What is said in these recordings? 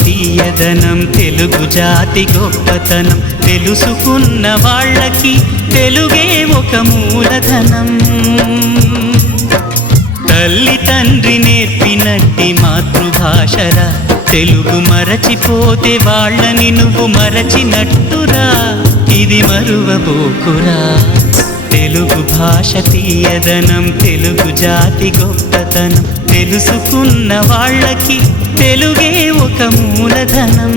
తీయదనం తెలుగు జాతి గొప్పతనం తెలుసుకున్న వాళ్ళకి తెలుగే ఒక మూలధనం తల్లి తండ్రి నేర్పినట్టి మాతృభాషరా తెలుగు మరచిపోతే వాళ్ళని నువ్వు మరచినట్టురా ఇది మరువబోకురా తెలుగు భాష తీయదనం తెలుగు జాతి గొప్పతనం తెలుసుకున్న వాళ్ళకి తెలుగే ఒక మూలధనం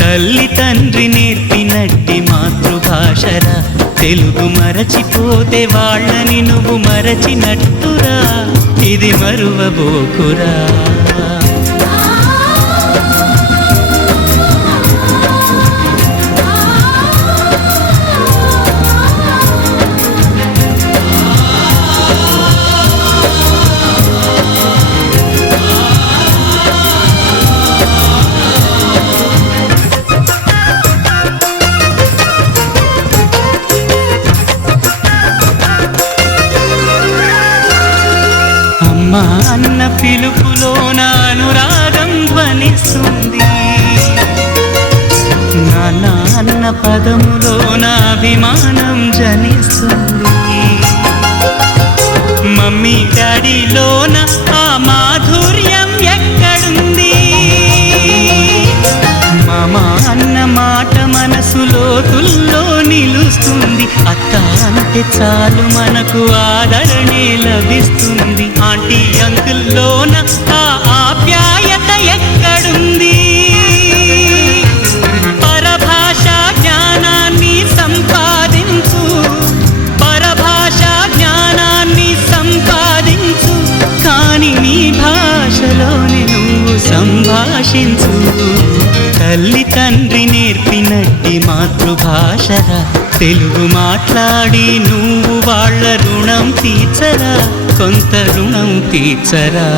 తల్లి తండ్రి నేర్పినట్టి మాతృభాషరా తెలుగు మరచిపోతే వాళ్ళని నువ్వు మరచినట్టురా ఇది మరువబోకురా అమ్మా అన్న పిలుపులోన అనురాగం ధ్వనిస్తుంది నాన్న అన్న పదములోన అభిమానం జనిస్తుంది మమ్మీ డాడీలోన ఆ మాధుర్యం ఎక్కడుంది మామ అన్న మాట మనసులో తుల్లో నిలుస్తుంది అత్త అంటే చాలు మనకు ఆదరణే లభిస్తుంది ఆంటీ అంకుల్లోన ఆ ఆప్యాయత ఎక్కడుంది పరభాషా జ్ఞానాన్ని సంపాదించు పరభాషా జ్ఞానాన్ని సంపాదించు కానీ నీ భాషలోనే నువ్వు సంభాషించు తల్లి తండ్రి నేర్పినట్టి మాతృభాషరా తెలుగు మాట్లాడి నువ్వు వాళ్ళ రుణం తీర్చరా కొంత రుణం తీర్చరా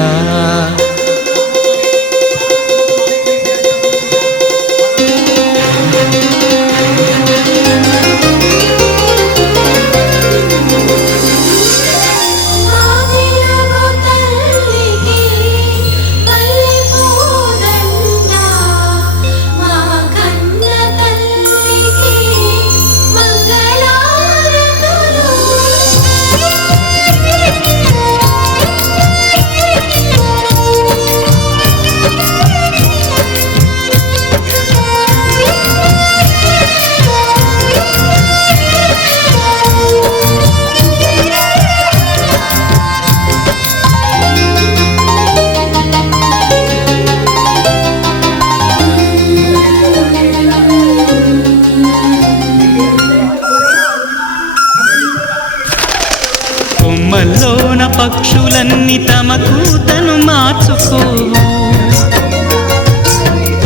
కొమ్మల్లోన పక్షులన్నీ తమ కూతను మార్చుకో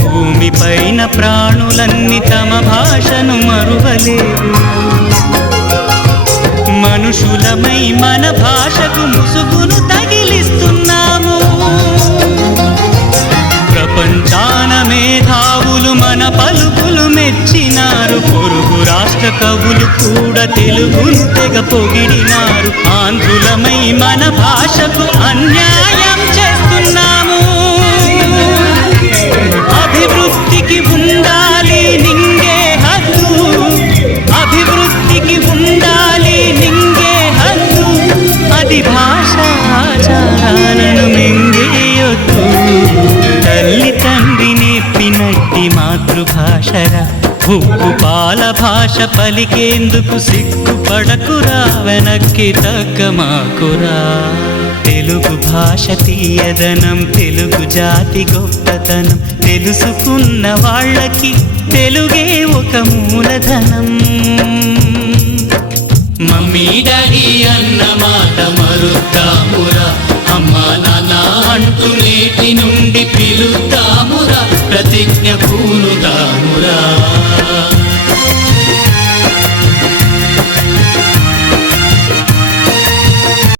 భూమిపైన ప్రాణులన్నీ తమ భాషను మరువలేవు మనుషులమై మన భాషకు ముసుగును తగిలిస్తున్నాము ప్రపంచాన మేధావులు మన పలుకులు మెచ్చినారు పొరుగు రాష్ట్ర కవులు కూడా తెలుగును తెగ పొగిడినారు ఆంధ్రులమై మన భాషకు అన్యాయం చేస్తున్నాము అభివృద్ధికి ఉండాలి నింగే హద్దు అభివృద్ధికి ఉండాలి నింగే హద్దు అది భాష ఆచారాలను మింగేయొద్దు తల్లి తండ్రి నేర్పినట్టి మాతృభాషరా ఉప్పు పాల భాష పలికేందుకు సిగ్గుపడకురా వెనక్కి తగ్గమాకురా తెలుగు భాష తీయదనం తెలుగు జాతి గొప్పతనం తెలుసుకున్న వాళ్ళకి తెలుగే ఒక మూలధనం మమ్మీ డాడీ అన్న మాట మరుద్దామురా అమ్మా నాన్న అంటూ నేటి నుండి పిలుద్దామురా ప్రతిజ్ఞ పూనుదామురా